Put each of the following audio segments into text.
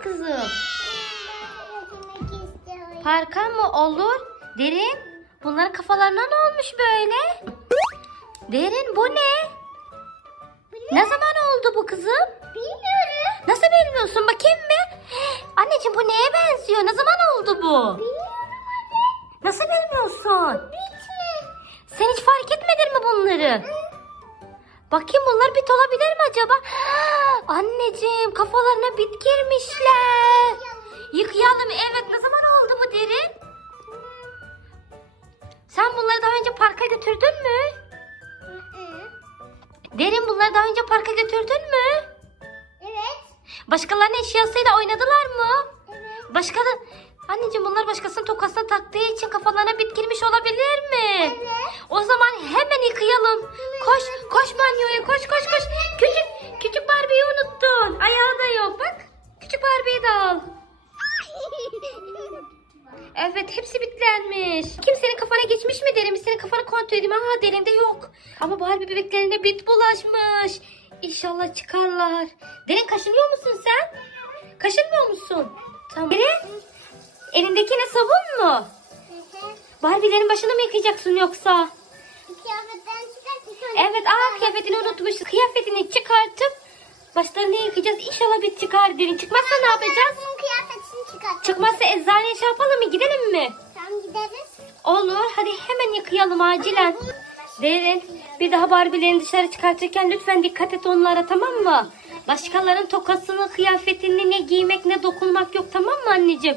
mı kızım? Parka mı olur? Derin bunların kafalarına ne olmuş böyle? Derin bu ne? Ne zaman oldu bu kızım? Bilmiyorum. Nasıl bilmiyorsun bakayım mı? Anneciğim bu neye benziyor? Ne zaman oldu bu? Bilmiyorum anne. Nasıl bilmiyorsun? Bitme. Sen hiç fark etmedin mi bunları? Bakayım bunlar bit olabilir mi acaba? Anneciğim kafalarına bit girmişler. Yıkayalım evet. Ne zaman oldu bu derin? Sen bunları daha önce parka götürdün mü? Derin bunları daha önce parka götürdün mü? Evet. Başkalarının eşyasıyla oynadılar mı? Evet. Başka Anneciğim bunlar başkasının tokasına taktığı için kafalarına bit girmiş olabilir mi? Evet. O zaman hemen yıkayalım. Koş, koş banyoya, koş, koş, koş. Küçük, küçük Barbie'yi unuttun. Ayağı da yok bak. Küçük Barbie'yi de al. Evet, hepsi bitlenmiş. Kimsenin kafana geçmiş mi derim? Senin kafanı kontrol edeyim. Aha derinde yok. Ama Barbie bebeklerine bit bulaşmış. İnşallah çıkarlar. Derin kaşınıyor musun sen? Kaşınmıyor musun? Tamam. Derin, elindeki ne sabun mu? Barbie'lerin başını mı yıkayacaksın yoksa? Kıyafetten çıkart. Evet, aa kıyafetini unutmuşuz. Kıyafetini çıkartıp başlarını yıkayacağız. İnşallah bit çıkar derin. Çıkmazsa ne yapacağız? Bunun kıyafetini çıkart. Çıkmazsa eczaneye şey yapalım mı? Gidelim mi? Tamam gideriz. Olur. Hadi hemen yıkayalım acilen. Derin bir daha Barbie'lerini dışarı çıkartırken lütfen dikkat et onlara tamam mı? Başkalarının tokasını, kıyafetini ne giymek ne dokunmak yok tamam mı anneciğim?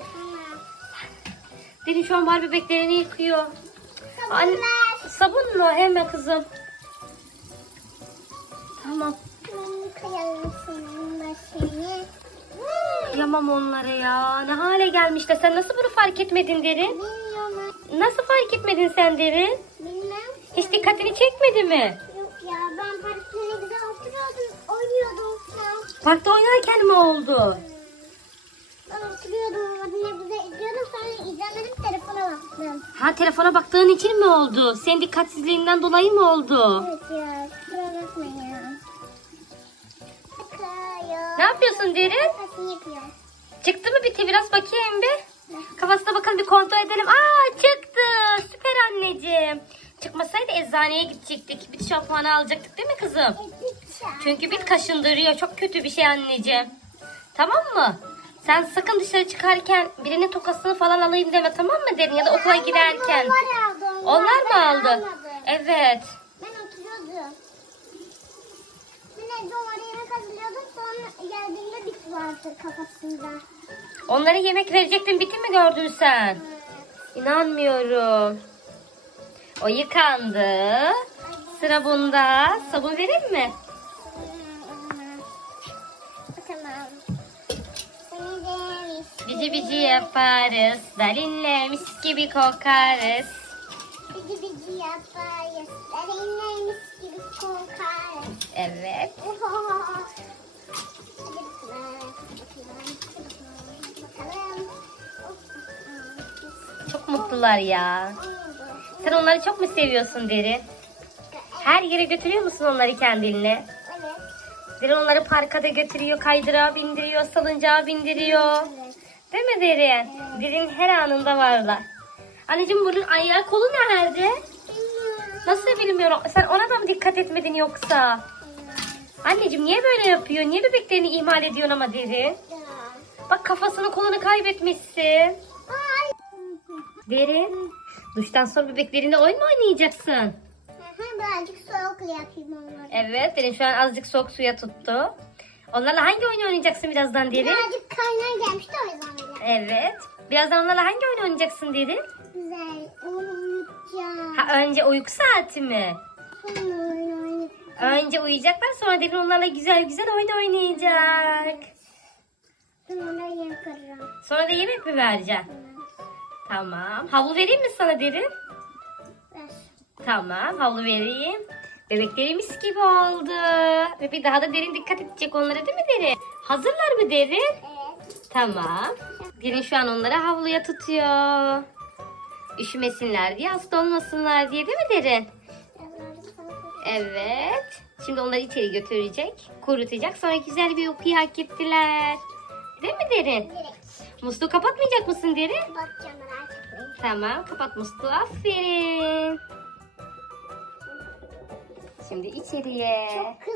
Derin şu an Barbie bebeklerini yıkıyor. Anne, Sabunlar. sabun mu? Hemen kızım. Tamam. Kıyalım senin başını. Yamam onlara ya. Ne hale gelmişler. Sen nasıl bunu fark etmedin Derin? Bilmiyorum. Nasıl fark etmedin sen Derin? Bilmem. Hiç dikkatini çekmedi mi? Yok ya ben parkta ne güzel oturuyordum. Oynuyordum falan. Parkta oynarken mi oldu? Ben oturuyordum. Ne güzel izlemedim telefona baktım. Ha telefona baktığın için mi oldu? Senin dikkatsizliğinden dolayı mı oldu? Evet ya. Kusura bakma ya. Bakıyor. Ne yapıyorsun Derin? Kafasını yapıyor. Çıktı mı biti biraz bakayım bir. Kafasına bakalım bir kontrol edelim. Aa çıktı. Süper anneciğim. Çıkmasaydı eczaneye gidecektik. Bit şampuanı alacaktık değil mi kızım? Çünkü bit kaşındırıyor. Çok kötü bir şey anneciğim. Tamam mı? Sen sakın dışarı çıkarken birinin tokasını falan alayım deme tamam mı derin ya da okula giderken. Onlar mı aldı? Evet. Ben oturuyordum. Ben evde onlara yemek hazırlıyordum. Sonra geldiğimde bit vardı kafasında. Onlara yemek verecektin biti mi gördün sen? İnanmıyorum. O yıkandı. Sıra bunda. Sabun vereyim mi? Bici bici yaparız. Dalinle mis gibi kokarız. Bici bici yaparız. Elinle mis gibi kokarız. Evet. Çok mutlular ya. Sen onları çok mu seviyorsun Derin? Her yere götürüyor musun onları kendinle? Evet. Derin onları parka da götürüyor, kaydırağa bindiriyor, salıncağa bindiriyor. Evet. Değil mi Derin? Derin her anında varlar. Anneciğim bunun ayağı kolu nerede? Nasıl bilmiyorum. Sen ona da mı dikkat etmedin yoksa? Anneciğim niye böyle yapıyor? Niye bebeklerini ihmal ediyorsun ama Derin? Bak kafasını kolunu kaybetmişsin. Ay. Derin, duştan sonra bebeklerinle oyun mu oynayacaksın? Birazcık soğuk yapayım onları. Evet, Derin şu an azıcık soğuk suya tuttu. Onlarla hangi oyun oynayacaksın birazdan Derin? Birazcık kaynar gelmişti o yüzden. Evet. Birazdan onlarla hangi oyun oynayacaksın Derin? Güzel. Onu unutacağım. Ha önce uyku saati mi? Sonra oyun oynayacağım. Önce uyuyacaklar sonra Derin onlarla güzel güzel oyun oynayacak. Ben onları yakarım. Sonra da yemek mi vereceksin? Tamam. Havlu vereyim mi sana Derin? Ver. Tamam havlu vereyim. Bebekleri mis gibi oldu. Ve bir daha da Derin dikkat edecek onlara değil mi Derin? Hazırlar mı Derin? Evet. Tamam. Derin şu an onları havluya tutuyor. Üşümesinler diye, hasta olmasınlar diye değil mi Derin? Evet. Şimdi onları içeri götürecek, kurutacak. Sonra güzel bir uykuyu hak ettiler. Değil mi Derin? Direkt. Musluğu kapatmayacak mısın Derin? Merak etmeyin. Tamam kapat musluğu aferin. Şimdi içeriye. Çok